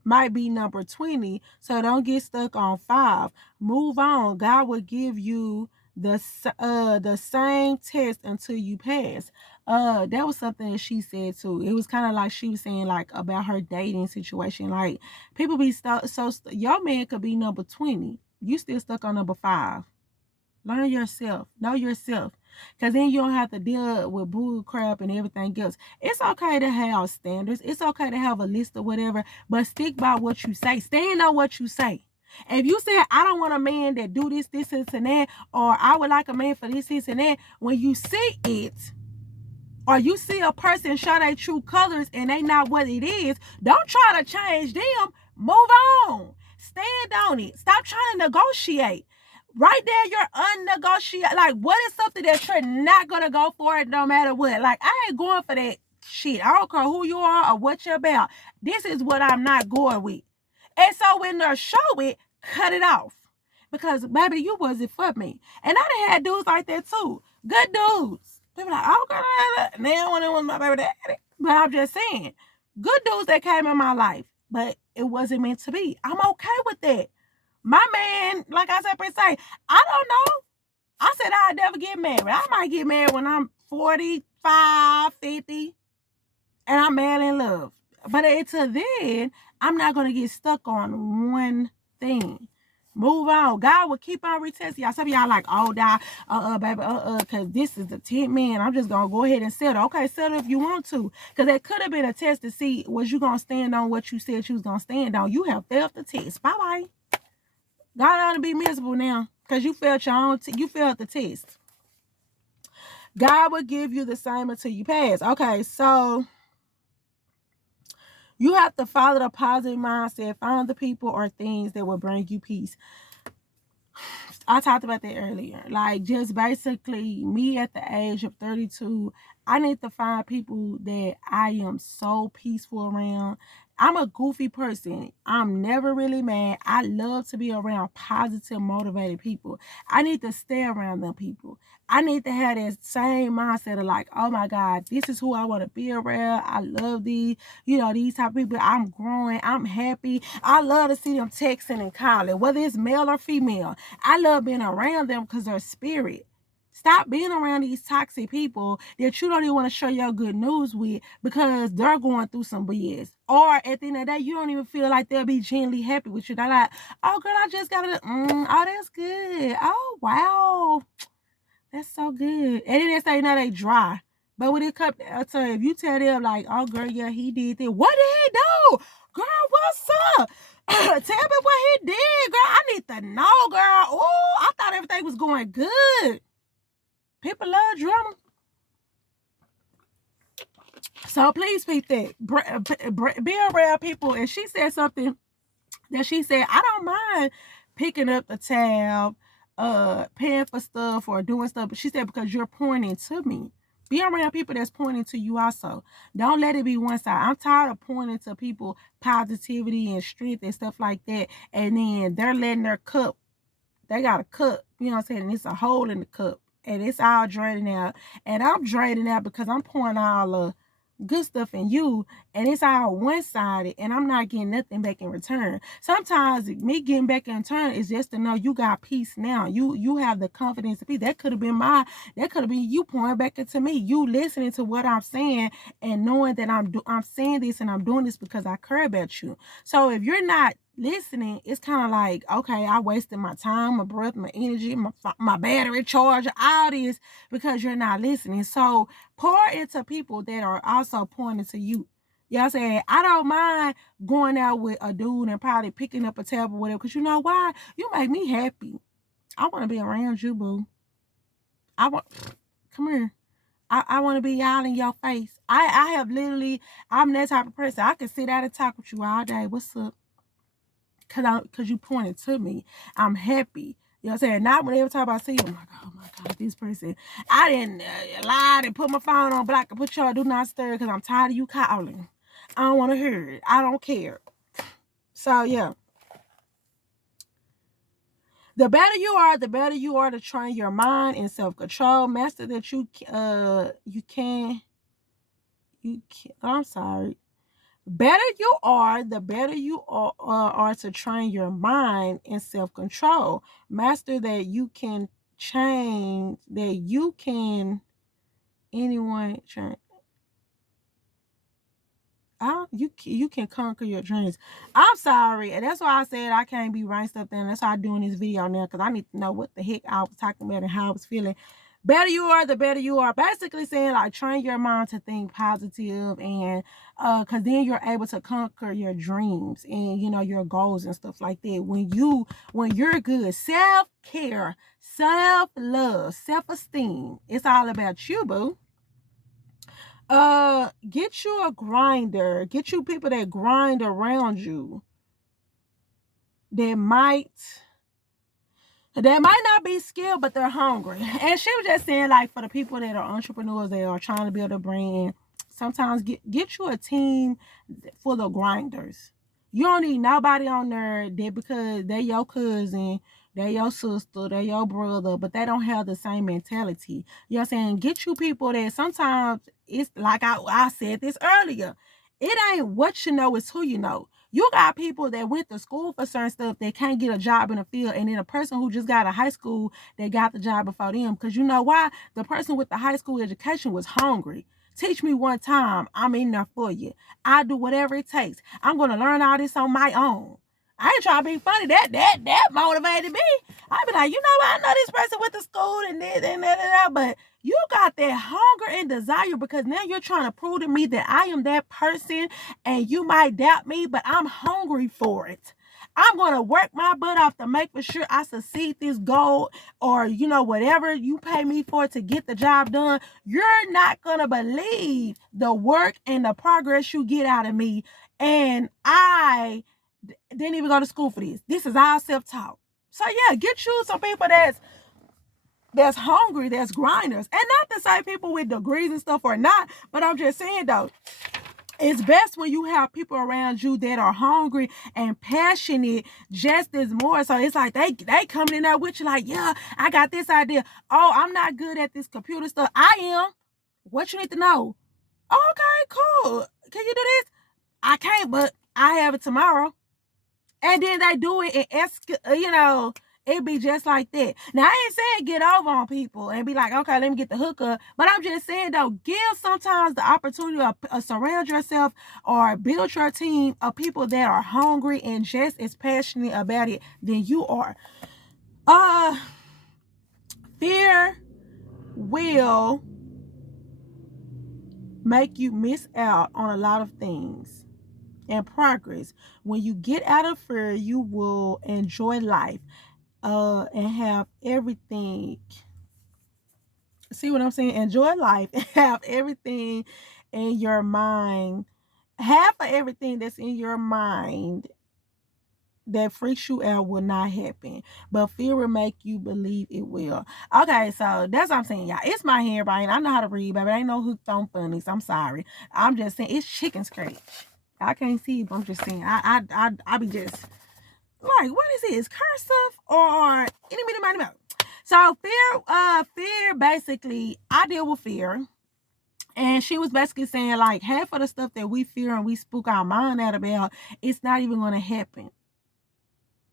might be number 20, so don't get stuck on 5. Move on. God will give you the same test until you pass. That was something that she said too. It was kind of like she was saying, like, about her dating situation. Like, people be your man could be number 20. You still stuck on number 5. Learn yourself. Know yourself. Because then you don't have to deal with bull crap and everything else. It's okay to have standards. It's okay to have a list or whatever. But stick by what you say. Stand on what you say. If you say, I don't want a man that do this, and that, or I would like a man for this, and that, when you see it, or you see a person show their true colors and they not what it is, don't try to change them. Move on. Stand on it. Stop trying to negotiate. Right there, you're unnegotiable. Like, what is something that you're not gonna go for it no matter what? Like, I ain't going for that shit. I don't care who you are or what you're about. This is what I'm not going with. And so when they show it, cut it off. Because baby, you wasn't for me. And I done had dudes like that too. Good dudes. They be like, oh girl, now when it was my baby daddy. But I'm just saying, good dudes that came in my life, but it wasn't meant to be. I'm okay with that. My man, like I said, say, I don't know. I said I'd never get married. I might get married when I'm 45, 50, and I'm mad in love. But until then, I'm not going to get stuck on one thing. Move on. God will keep on retesting y'all. Some of y'all like, oh, baby, because this is the 10th man. I'm just going to go ahead and settle. Okay, settle if you want to. Because it could have been a test to see, was you going to stand on what you said you was going to stand on. You have failed the test. Bye-bye. God ought to be miserable now because you failed you failed the test. God will give you the same until you pass. Okay, so you have to follow the positive mindset. Find the people or things that will bring you peace. I talked about that earlier. Like, just basically, me at the age of 32, I need to find people that I am so peaceful around. I'm a goofy person. I'm never really mad. I love to be around positive, motivated people. I need to stay around them people. I need to have that same mindset of like, oh my God, this is who I want to be around. I love these, these type of people. I'm growing. I'm happy. I love to see them texting and calling, whether it's male or female. I love being around them because they're spirit. Stop being around these toxic people that you don't even want to share your good news with because they're going through some BS. Or at the end of the day, you don't even feel like they'll be genuinely happy with you. They're like, oh, girl, I just got it. Oh, that's good. Oh, wow. That's so good. And then they say, no, they dry. But when it comes to, if you tell them, like, oh, girl, yeah, he did that. What did he do? Girl, what's up? Tell me what he did, girl. I need to know, girl. Oh, I thought everything was going good. People love drama. So please peep that. Be around people. And she said something that she said, I don't mind picking up the tab, paying for stuff or doing stuff. But she said, because you're pointing to me. Be around people that's pointing to you also. Don't let it be one side. I'm tired of pointing to people positivity and strength and stuff like that. And then they're letting their cup, they got a cup, you know what I'm saying? And it's a hole in the cup. And it's all draining out. And I'm draining out because I'm pouring all the good stuff in you. And it's all one-sided. And I'm not getting nothing back in return. Sometimes me getting back in return is just to know you got peace now. You have the confidence of peace. That could have been you pouring back into me. You listening to what I'm saying and knowing that I'm saying this and I'm doing this because I care about you. So if you're not listening, it's kind of like, okay, I wasted my time, my breath, my energy, my battery charge, all this because you're not listening. So pour into people that are also pointing to you. Y'all say, I don't mind going out with a dude and probably picking up a tab or whatever, because you know why? You make me happy. I want to be around you, boo. Come here. I want to be all in your face. I have literally, I'm that type of person. I can sit out and talk with you all day. What's up? Because you pointed to me. I'm happy. You know what I'm saying? Not when every time I see you, I'm like, oh my God, this person. I didn't lie and put my phone on black and put y'all do not stir because I'm tired of you calling. I don't want to hear it. I don't care. So, yeah. The better you are to train your mind in self-control. Master that you can, I'm sorry. Better you are, the better you are to train your mind in self-control. Master that you can change, that you can, anyone change. You can conquer your dreams. I'm sorry, and that's why I said I can't be writing stuff down. That's why I'm doing this video now, because I need to know what the heck I was talking about and how I was feeling. Better you are, the better you are. Basically saying, like, train your mind to think positive, and because then you're able to conquer your dreams and your goals and stuff like that. When you're good, self-care, self-love, self-esteem, it's all about you, boo. Get you a grinder. Get you people that grind around you that might not be skilled, but they're hungry. And she was just saying, like, for the people that are entrepreneurs, they are trying to build a brand, sometimes get you a team full of grinders. You don't need nobody on there that because they your cousin, they your sister, they your brother, but they don't have the same mentality. You know what I'm saying? Get you people that sometimes it's like I said this earlier. It ain't what you know, it's who you know. You got people that went to school for certain stuff that can't get a job in the field, and then a person who just got a high school that got the job before them. Because you know why? The person with the high school education was hungry. Teach me one time, I'm in there for you. I do whatever it takes. I'm gonna learn all this on my own. I ain't trying to be funny. That motivated me. I be like, I know this person went to school and this and that, but you got that hunger and desire because now you're trying to prove to me that I am that person, and you might doubt me, but I'm hungry for it. I'm going to work my butt off to make for sure I succeed this goal, or, whatever you pay me for to get the job done. You're not going to believe the work and the progress you get out of me. And I didn't even go to school for this. This is all self-taught. So yeah, get you some people that's that's hungry, that's grinders. And not to say people with degrees and stuff are not, but I'm just saying though, it's best when you have people around you that are hungry and passionate just as more. So it's like they coming in there with you like, yeah, I got this idea. Oh, I'm not good at this computer stuff. I am. What you need to know? Okay, cool. Can you do this? I can't, but I have it tomorrow. And then they do it and it be just like that. Now, I ain't saying get over on people and be like, okay, let me get the hookup. But I'm just saying, though, give sometimes the opportunity to surround yourself or build your team of people that are hungry and just as passionate about it than you are. Fear will make you miss out on a lot of things and progress. When you get out of fear, you will enjoy life and have everything. See what I'm saying? Enjoy life and have everything in your mind. Half of everything that's in your mind that freaks you out will not happen, but fear will make you believe it will. Okay, so that's what I'm saying, y'all. It's my handwriting. I know how to read, baby. Ain't no hooked on funnies. I'm sorry. I'm just saying it's chicken scratch. I can't see, but I'm just saying. I be just like, what is this? Cursive or any minute, money, mo. So fear basically, I deal with fear. And she was basically saying like half of the stuff that we fear and we spook our mind out about, it's not even gonna happen.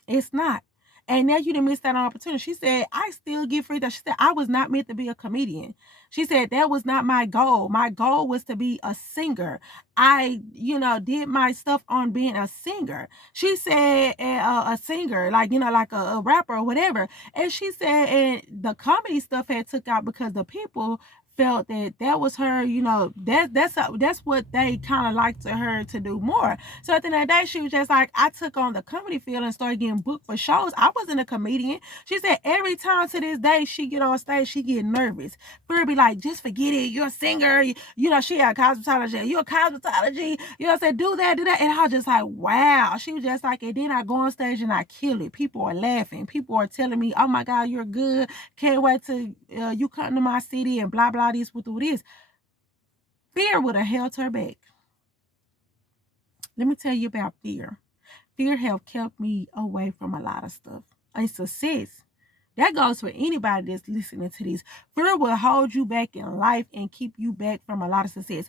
It's not. And now you didn't miss that opportunity. She said, I still get free. She said, I was not meant to be a comedian. She said, that was not my goal. My goal was to be a singer. I, did my stuff on being a singer. She said, a singer, like, like a rapper or whatever. And she said, and the comedy stuff had took out because the people felt that was her, that's what they kind of liked to her to do more. So at the end of the day, she was just like, I took on the comedy field and started getting booked for shows. I wasn't a comedian. She said every time to this day she get on stage, she get nervous. Fear be like, just forget it. You're a singer. She had cosmetology. You're a cosmetology. Say do that. And I was just like, wow. She was just like, and then I go on stage and I kill it. People are laughing. People are telling me, oh my God, you're good. Can't wait to you come to my city and blah, blah, this, with this. Fear would have held her back. Let me tell you about fear. Fear have kept me away from a lot of stuff. And success, that goes for anybody that's listening to this. Fear will hold you back in life and keep you back from a lot of success.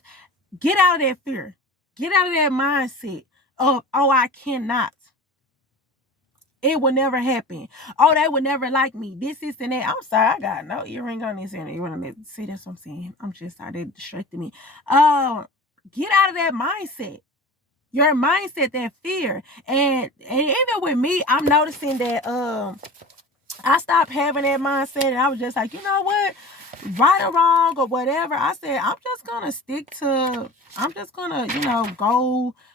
Get out of that fear. Get out of that mindset of, oh, I cannot. It will never happen. Oh, they would never like me. This, and that. I'm sorry, I got no earring on this and earring on that. See, that's what I'm saying. I'm just sorry, they distracted me. Get out of that mindset. Your mindset, that fear. And even with me, I'm noticing that I stopped having that mindset and I was just like, you know what? Right or wrong or whatever. I said, I'm just gonna,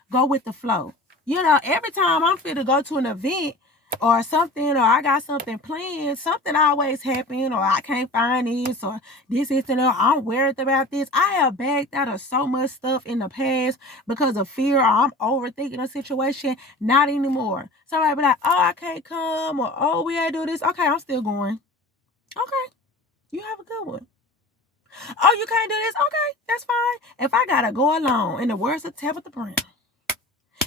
go with the flow. Every time I'm fit to go to an event or something, or I got something planned, something always happen, or I can't find this, or this, and that. I'm worried about this. I have backed out of so much stuff in the past because of fear, or I'm overthinking a situation. Not anymore. Somebody be like, oh, I can't come, or oh, we gotta do this. Okay, I'm still going. Okay, you have a good one. Oh, you can't do this? Okay, that's fine. If I gotta go alone, in the words of Tabitha Brown,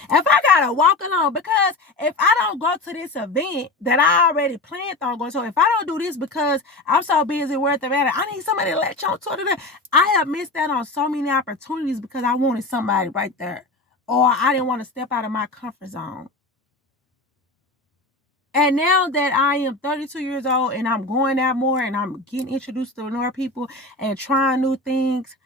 if I gotta walk alone, because if I don't go to this event that I already planned on going to, if I don't do this because I'm so busy worried about it, I need somebody to let you on tour today. I have missed out on so many opportunities because I wanted somebody right there, or I didn't want to step out of my comfort zone. And now that I am 32 years old and I'm going out more and I'm getting introduced to more people and trying new things,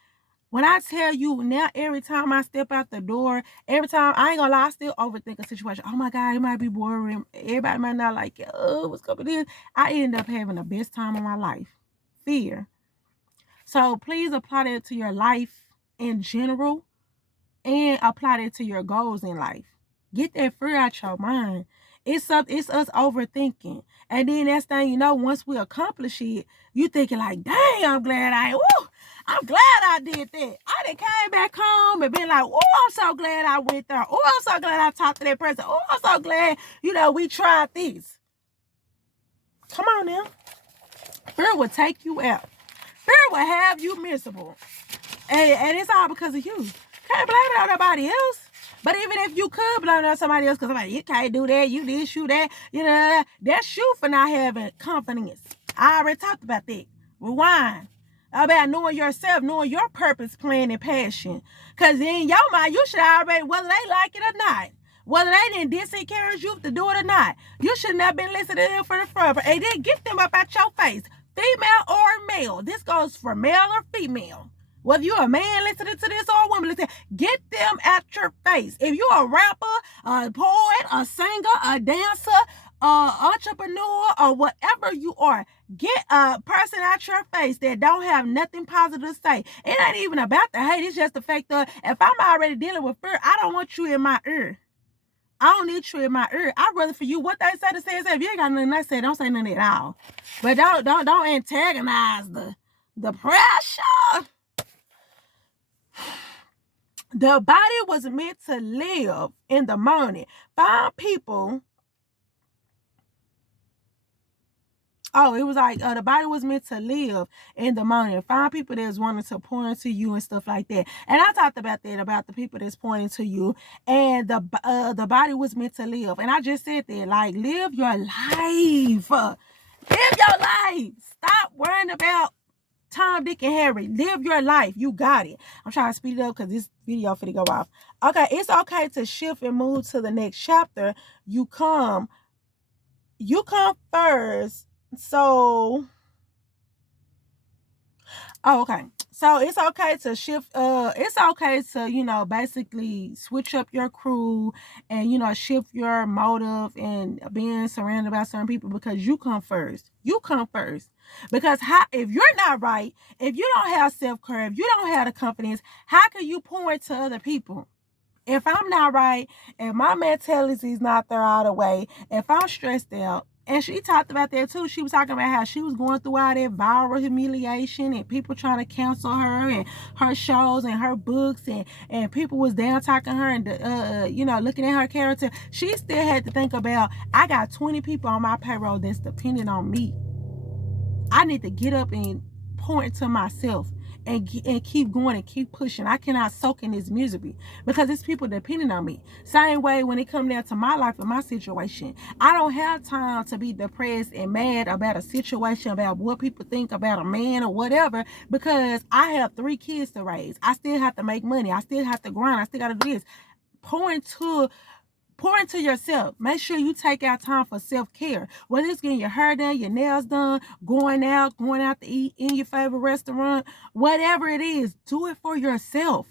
when I tell you now, every time I step out the door, every time, I ain't gonna lie, I still overthink a situation. Oh my God, it might be boring. Everybody might not like it. Oh, what's going on? I end up having the best time of my life. Fear. So please apply that to your life in general and apply that to your goals in life. Get that fear out your mind. It's us overthinking. And then next thing you know, once we accomplish it, you thinking like, dang, I'm glad I'm glad I did that. I done came back home and been like, oh, I'm so glad I went there. Oh, I'm so glad I talked to that person. Oh, I'm so glad, we tried this. Come on now. Fear will take you out. Fear will have you miserable. And it's all because of you. Can't blame it on nobody else. But even if you could blame it on somebody else, because somebody, you can't do that, you this, you that, you know, that's you for not having confidence. I already talked about that. Rewind. About knowing yourself, knowing your purpose, plan, and passion. Because in your mind, you should already, whether they like it or not, whether they didn't disencourage you to do it or not, you should not have been listening to them for the front. And then get them up out your face. Female or male. This goes for male or female. Whether you're a man listening to this or a woman listening, get them at your face. If you're a rapper, a poet, a singer, a dancer, entrepreneur, or whatever you are, get a person at your face that don't have nothing positive to say. It ain't even about the hate. It's just the fact that if I'm already dealing with fear, I don't want you in my ear. I don't need you in my ear. I'd rather for you what they say to say. If you ain't got nothing to say, don't say nothing at all. But don't antagonize the pressure. The body was meant to live in the morning. Find people. Oh, it was like the body was meant to live in the morning. Find people that's wanting to pour into you and stuff like that. And I talked about that, about the people that's pouring into you. And the body was meant to live. And I just said that, like, live your life. Live your life. Stop worrying about Tom, Dick, and Harry. Live your life. You got it. I'm trying to speed it up because this video finna go off. Okay, it's okay to shift and move to the next chapter. You come first. So, okay. So it's okay to shift. It's okay to, basically switch up your crew and, shift your motive and being surrounded by certain people because you come first. You come first. Because if you're not right, if you don't have self-care, if you don't have the confidence, how can you point to other people? If I'm not right, if my mentality is not there all the way, if I'm stressed out, and she talked about that too. She was talking about how she was going through all that viral humiliation and people trying to cancel her and her shows and her books and people was down talking her and looking at her character. She still had to think about, I got 20 people on my payroll that's dependent on me. I need to get up and point to myself and keep going and keep pushing. I cannot soak in this misery because it's people depending on me. Same way when it comes down to my life and my situation, I don't have time to be depressed and mad about a situation, about what people think about a man or whatever, because I have 3 kids to raise. I still have to make money. I still have to grind. I still got to do this. Pour into yourself. Make sure you take out time for self-care. Whether it's getting your hair done, your nails done, going out to eat in your favorite restaurant, whatever it is, do it for yourself.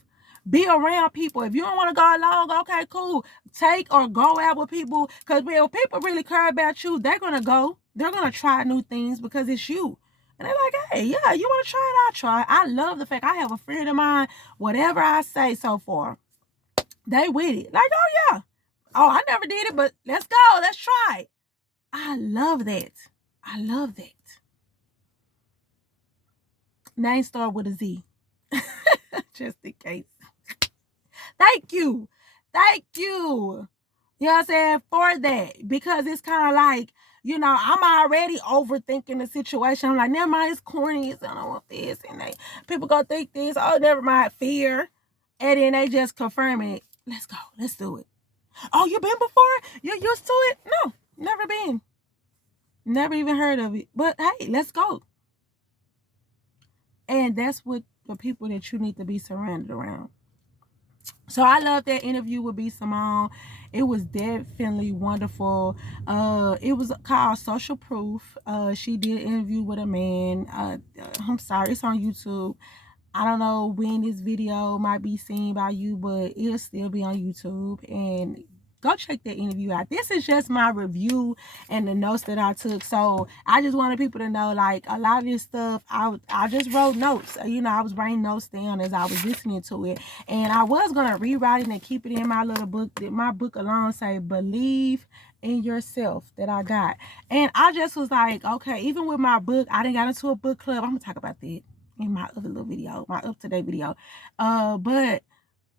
Be around people. If you don't want to go along, okay, cool. Take or go out with people. Because if people really care about you, they're going to go. They're going to try new things because it's you. And they're like, hey, yeah, you want to try it? I'll try it. I love the fact I have a friend of mine, whatever I say so far, they with it. Like, oh, yeah. Oh, I never did it, but let's go. Let's try it. I love that. I love that. Name start with a Z. Just in case. Thank you. Thank you. You know what I'm saying? For that. Because it's kind of like, I'm already overthinking the situation. I'm like, never mind, it's corny. I don't want this. And people go think this. Oh, never mind. Fear. And then they just confirm it. Let's go. Let's do it. Oh, you been before? You're used to it? No, never been. Never even heard of it. But hey, let's go. And that's what the people that you need to be surrounded around. So I love that interview with B. Simone. It was definitely wonderful. It was called Social Proof. She did an interview with a man. I'm sorry, it's on YouTube. I don't know when this video might be seen by you, but it'll still be on YouTube. And go check that interview out. This is just my review and the notes that I took. So I just wanted people to know, like, a lot of this stuff, I just wrote notes. I was writing notes down as I was listening to it. And I was going to rewrite it and keep it in my little book. My book alone say, Believe in Yourself, that I got. And I just was like, okay, even with my book, I didn't got into a book club. I'm going to talk about that in my other little video, my up-to-date video. But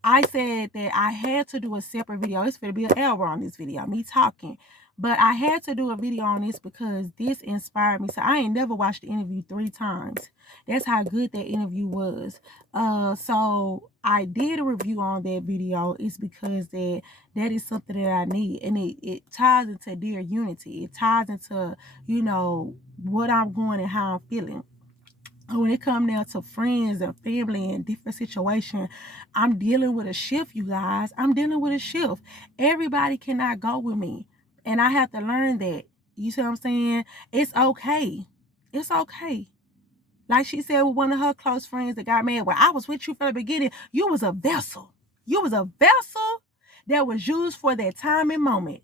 I said that I had to do a separate video. It's going to be an hour on this video, me talking. But I had to do a video on this because this inspired me. So I ain't never watched the interview 3 times. That's how good that interview was. So I did a review on that video. It's because that is something that I need. And it ties into Dear Unity. It ties into, you know, what I'm going and how I'm feeling. When it comes down to friends and family and different situations, I'm dealing with a shift, you guys. I'm dealing with a shift. Everybody cannot go with me. And I have to learn that. You see what I'm saying? It's okay. It's okay. Like she said with one of her close friends that got married, well, I was with you from the beginning. You was a vessel. You was a vessel that was used for that time and moment.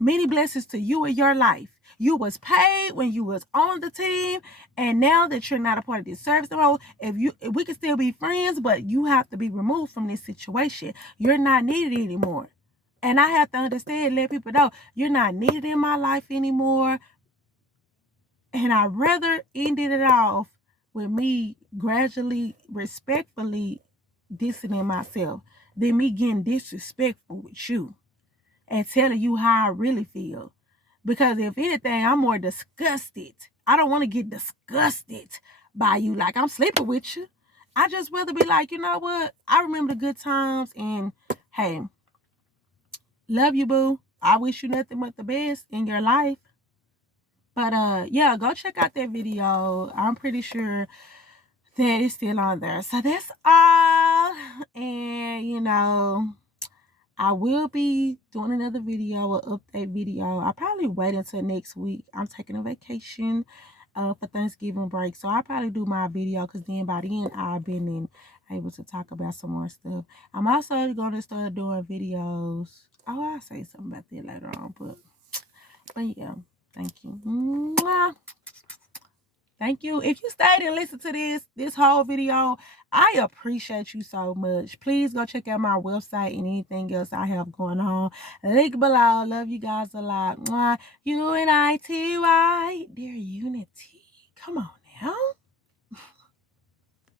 Many blessings to you in your life. You was paid when you was on the team, and now that you're not a part of this service role, if we can still be friends, but you have to be removed from this situation. You're not needed anymore. And I have to understand, let people know you're not needed in my life anymore. And I'd rather ended it off with me gradually, respectfully distancing myself than me getting disrespectful with you and telling you how I really feel. Because if anything, I'm more disgusted. I don't want to get disgusted by you like I'm sleeping with you. I just rather be like, you know what? I remember the good times and hey, love you, boo. I wish you nothing but the best in your life. But yeah, go check out that video. I'm pretty sure that it's still on there. So that's all. And you know, I will be doing another video, an update video. I'll probably wait until next week. I'm taking a vacation for Thanksgiving break. So I'll probably do my video because then by then I've been able to talk about some more stuff. I'm also going to start doing videos. Oh, I'll say something about that later on. But yeah, thank you. Mwah. Thank you. If you stayed and listened to this whole video, I appreciate you so much. Please go check out my website and anything else I have going on. Link below. Love you guys a lot. Mwah. UNITY. Dear Unity. Come on now.